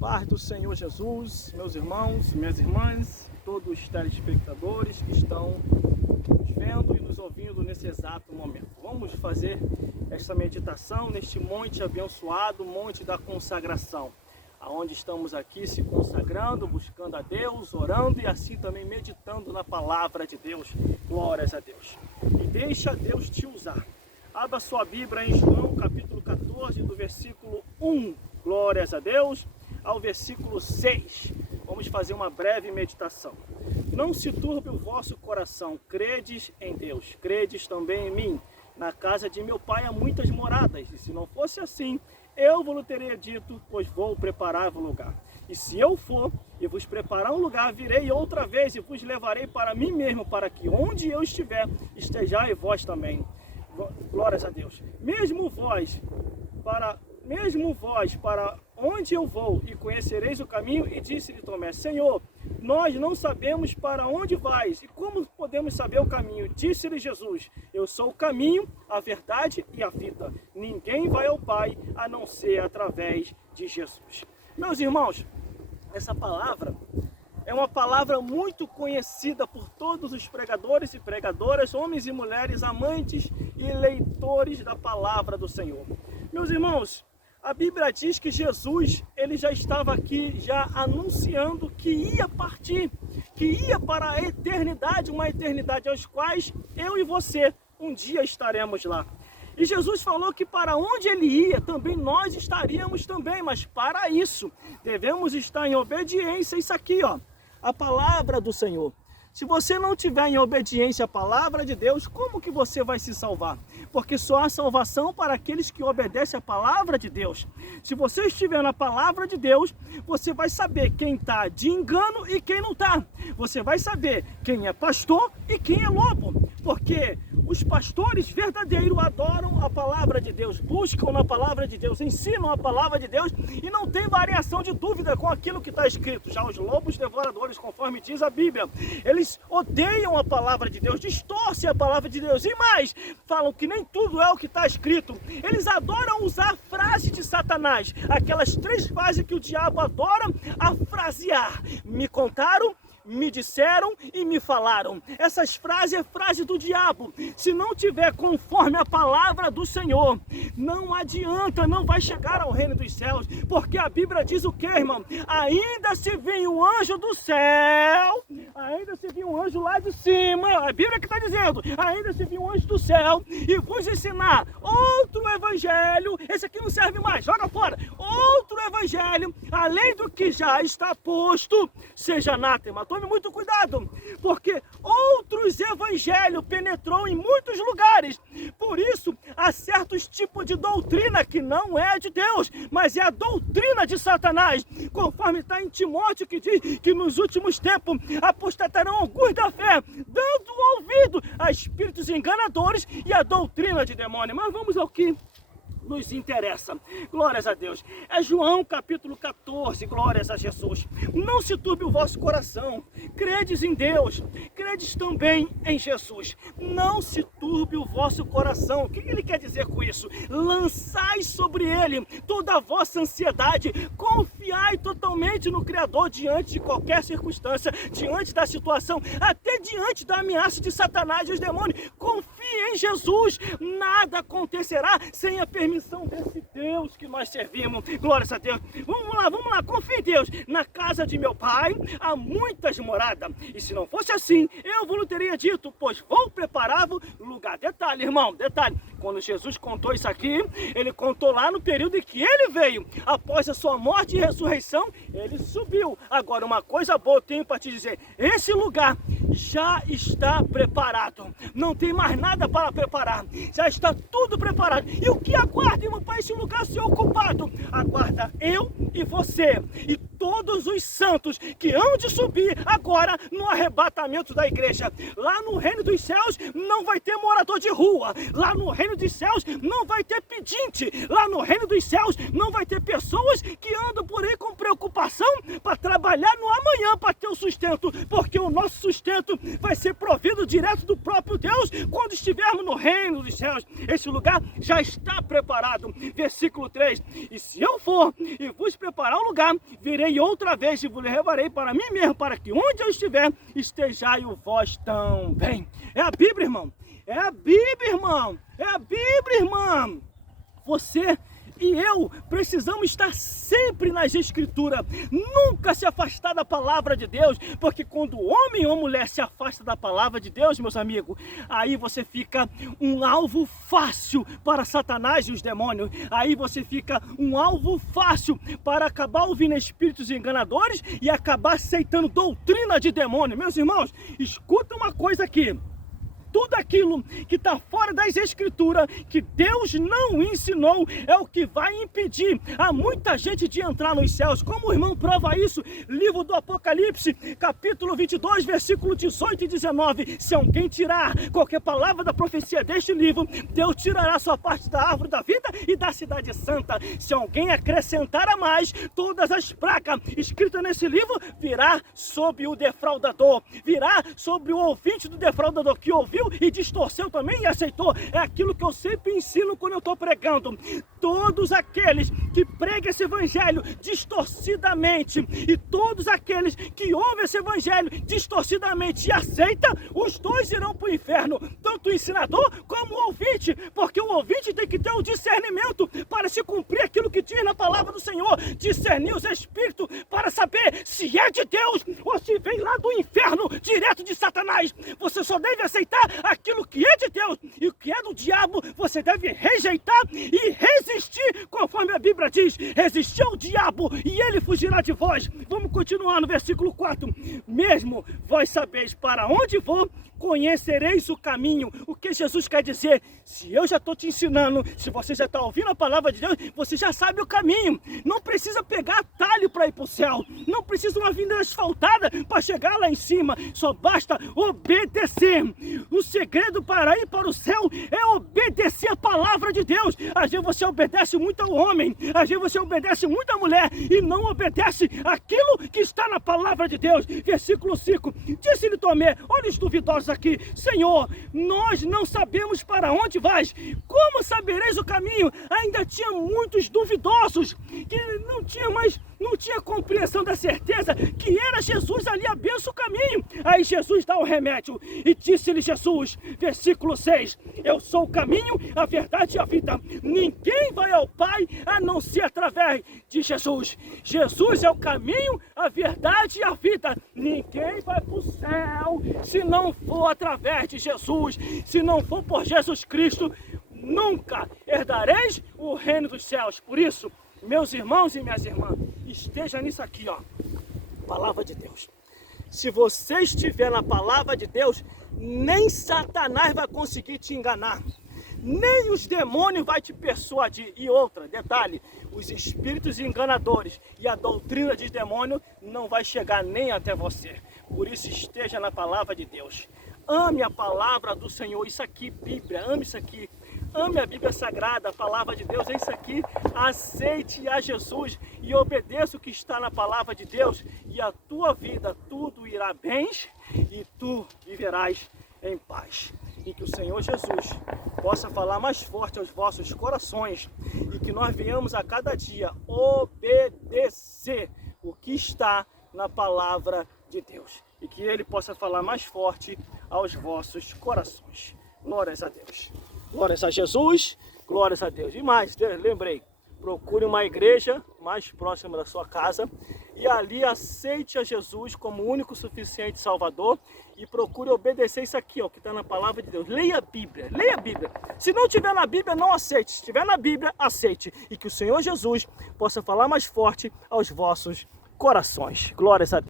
Paz do Senhor Jesus, meus irmãos, minhas irmãs, todos os telespectadores que estão nos vendo e nos ouvindo nesse exato momento. Vamos fazer esta meditação neste monte abençoado, monte da consagração, aonde estamos aqui se consagrando, buscando a Deus, orando e assim também meditando na palavra de Deus. Glórias a Deus. E deixa Deus te usar. Abra sua Bíblia em João capítulo 14, do versículo 1, glórias a Deus, ao versículo 6. Vamos fazer uma breve meditação. Não se turbe o vosso coração, credes em Deus, credes também em mim. Na casa de meu pai há muitas moradas, e se não fosse assim, eu vos teria dito, pois vou preparar-vos lugar. E se eu for e vos preparar um lugar, virei outra vez e vos levarei para mim mesmo, para que onde eu estiver, estejais vós também. Glórias a Deus. Mesmo vós, para onde eu vou, e conhecereis o caminho. E disse-lhe Tomé: Senhor, nós não sabemos para onde vais, e como podemos saber o caminho? Disse-lhe Jesus: eu sou o caminho, a verdade e a vida. Ninguém vai ao Pai a não ser através de Jesus. Meus irmãos, essa palavra é uma palavra muito conhecida por todos os pregadores e pregadoras, homens e mulheres, amantes e leitores da palavra do Senhor. Meus irmãos, a Bíblia diz que Jesus, ele já estava aqui, já anunciando que ia partir, que ia para a eternidade, uma eternidade aos quais eu e você um dia estaremos lá. E Jesus falou que para onde ele ia, também nós estaríamos também, mas para isso, devemos estar em obediência. Isso aqui, ó, a palavra do Senhor. Se você não tiver em obediência à palavra de Deus, como que você vai se salvar? Porque só há salvação para aqueles que obedecem à palavra de Deus. Se você estiver na palavra de Deus, você vai saber quem está de engano e quem não está. Você vai saber quem é pastor e quem é lobo. Porque os pastores verdadeiros adoram a palavra de Deus, buscam na palavra de Deus, ensinam a palavra de Deus e não tem variação de dúvida com aquilo que está escrito. Já os lobos devoradores, conforme diz a Bíblia, eles odeiam a palavra de Deus, distorcem a palavra de Deus e mais, falam que nem tudo é o que está escrito. Eles adoram usar a frase de Satanás, aquelas 3 frases que o diabo adora a frasear. Me contaram, me disseram e me falaram. Essas frases é frase do diabo. Se não tiver conforme a palavra do Senhor, não adianta, não vai chegar ao reino dos céus. Porque a Bíblia diz o que, irmão? Ainda se vir um anjo do céu, ainda se vir um anjo lá de cima, a Bíblia que está dizendo, ainda se vir um anjo do céu e vos ensinar outro evangelho, esse aqui não serve mais, joga fora, outro evangelho, além do que já está posto, seja anátema. Tome muito cuidado, porque outros evangelhos penetrou em muitos lugares. Por isso, há certos tipos de doutrina que não é de Deus, mas é a doutrina de Satanás. Conforme está em Timóteo, que diz que nos últimos tempos apostatarão alguns da fé, dando ouvido a espíritos enganadores e a doutrina de demônio. Mas vamos ao que nos interessa. Glórias a Deus. É João capítulo 14, glórias a Jesus. Não se turbe o vosso coração, credes em Deus, credes também em Jesus. Não se turbe o vosso coração. O que ele quer dizer com isso? Lançai sobre ele toda a vossa ansiedade, confiai totalmente no Criador diante de qualquer circunstância, diante da situação, até diante da ameaça de Satanás e os demônios. Confie em Jesus, nada acontecerá sem a permissão desse Deus que nós servimos. Glórias a Deus. Vamos lá, confia em Deus. Na casa de meu pai há muitas moradas, e se não fosse assim, eu vos teria dito, pois vou preparar-vos lugar. Detalhe, irmão, detalhe. Quando Jesus contou isso aqui, ele contou lá no período em que ele veio. Após a sua morte e ressurreição, ele subiu. Agora, uma coisa boa eu tenho para te dizer: esse lugar já está preparado. Não tem mais nada para preparar. Já está tudo preparado. E o que aguarda, irmão, para esse lugar ser ocupado? Aguarda eu e você e todos os santos que hão de subir agora no arrebatamento da igreja. Lá no reino dos céus não vai ter morador de rua. Lá no reino dos céus não vai ter pedinte. Lá no reino dos céus não vai ter pessoas que andam por aí com preocupação para trabalhar no amanhã, para ter seu sustento, porque o nosso sustento vai ser provido direto do próprio Deus quando estivermos no reino dos céus. Esse lugar já está preparado. Versículo 3: e se eu for e vos preparar um lugar, virei outra vez e vos levarei para mim mesmo, para que onde eu estiver, estejai o vós também. É a Bíblia, irmão. É a Bíblia, irmão. É a Bíblia, irmão. Você e eu precisamos estar sempre nas Escrituras, nunca se afastar da palavra de Deus, porque quando o homem ou mulher se afasta da palavra de Deus, meus amigos, aí você fica um alvo fácil para Satanás e os demônios, aí você fica um alvo fácil para acabar ouvindo espíritos enganadores e acabar aceitando doutrina de demônio. Meus irmãos, escuta uma coisa aqui. Tudo aquilo que está fora das Escrituras, que Deus não ensinou, é o que vai impedir a muita gente de entrar nos céus. Como o irmão prova isso? Livro do Apocalipse, capítulo 22, versículo 18 e 19. Se alguém tirar qualquer palavra da profecia deste livro, Deus tirará sua parte da árvore da vida e da cidade santa. Se alguém acrescentar a mais, todas as placas escritas nesse livro virá sobre o defraudador, virá sobre o ouvinte do defraudador que ouviu e distorceu também e aceitou. É aquilo que eu sempre ensino quando eu estou pregando. Todos aqueles que pregam esse evangelho distorcidamente e todos aqueles que ouvem esse evangelho distorcidamente e aceitam, os dois irão para o inferno, tanto o ensinador como o ouvinte, porque o ouvinte tem que ter o discernimento para se cumprir aquilo que diz na palavra do Senhor, discernir os espíritos para saber se é de Deus ou se vem lá do inferno, direto de Satanás. Você só deve aceitar aquilo que é de Deus, e o que é do diabo você deve rejeitar e resistir, conforme a Bíblia diz: resistir ao diabo e ele fugirá de vós. Vamos continuar no versículo 4. Mesmo vós sabeis para onde vou, conhecereis o caminho. O que Jesus quer dizer? Se eu já estou te ensinando, se você já está ouvindo a palavra de Deus, você já sabe o caminho. Não precisa pegar atalho para ir para o céu, não precisa uma avenida asfaltada para chegar lá em cima, só basta obedecer. O segredo para ir para o céu é obedecer a palavra de Deus. Às vezes você obedece muito ao homem, às vezes você obedece muito à mulher e não obedece aquilo que está na palavra de Deus. Versículo 5: disse-lhe Tomé: olha os duvidosos aqui, Senhor, nós não sabemos para onde vais, como sabereis o caminho? Ainda tinha muitos duvidosos que não tinha compreensão da certeza que era Jesus ali a benção o caminho. Aí Jesus dá o remédio e disse-lhe Jesus, versículo 6: eu sou o caminho, a verdade e a vida, ninguém vai ao Pai a não ser através de Jesus. Jesus é o caminho, a verdade e a vida. Ninguém vai para o céu se não for através de Jesus, se não for por Jesus Cristo, nunca herdareis o reino dos céus. Por isso, meus irmãos e minhas irmãs, esteja nisso aqui, ó, palavra de Deus. Se você estiver na palavra de Deus, nem Satanás vai conseguir te enganar, nem os demônios vai te persuadir. E outra, detalhe, os espíritos enganadores e a doutrina de demônio não vai chegar nem até você. Por isso, esteja na palavra de Deus. Ame a palavra do Senhor. Isso aqui, Bíblia, ame isso aqui. Ame a Bíblia Sagrada, a palavra de Deus, é isso aqui. Aceite a Jesus e obedeça o que está na palavra de Deus, e a tua vida tudo irá bem e tu viverás em paz. E que o Senhor Jesus possa falar mais forte aos vossos corações e que nós venhamos a cada dia obedecer o que está na palavra de Deus e que Ele possa falar mais forte aos vossos corações. Glórias a Deus. Glórias a Jesus, glórias a Deus. E mais, lembrei, procure uma igreja mais próxima da sua casa e ali aceite a Jesus como único, suficiente Salvador e procure obedecer isso aqui, ó, que está na palavra de Deus. Leia a Bíblia, leia a Bíblia. Se não tiver na Bíblia, não aceite. Se estiver na Bíblia, aceite. E que o Senhor Jesus possa falar mais forte aos vossos corações. Glórias a Deus.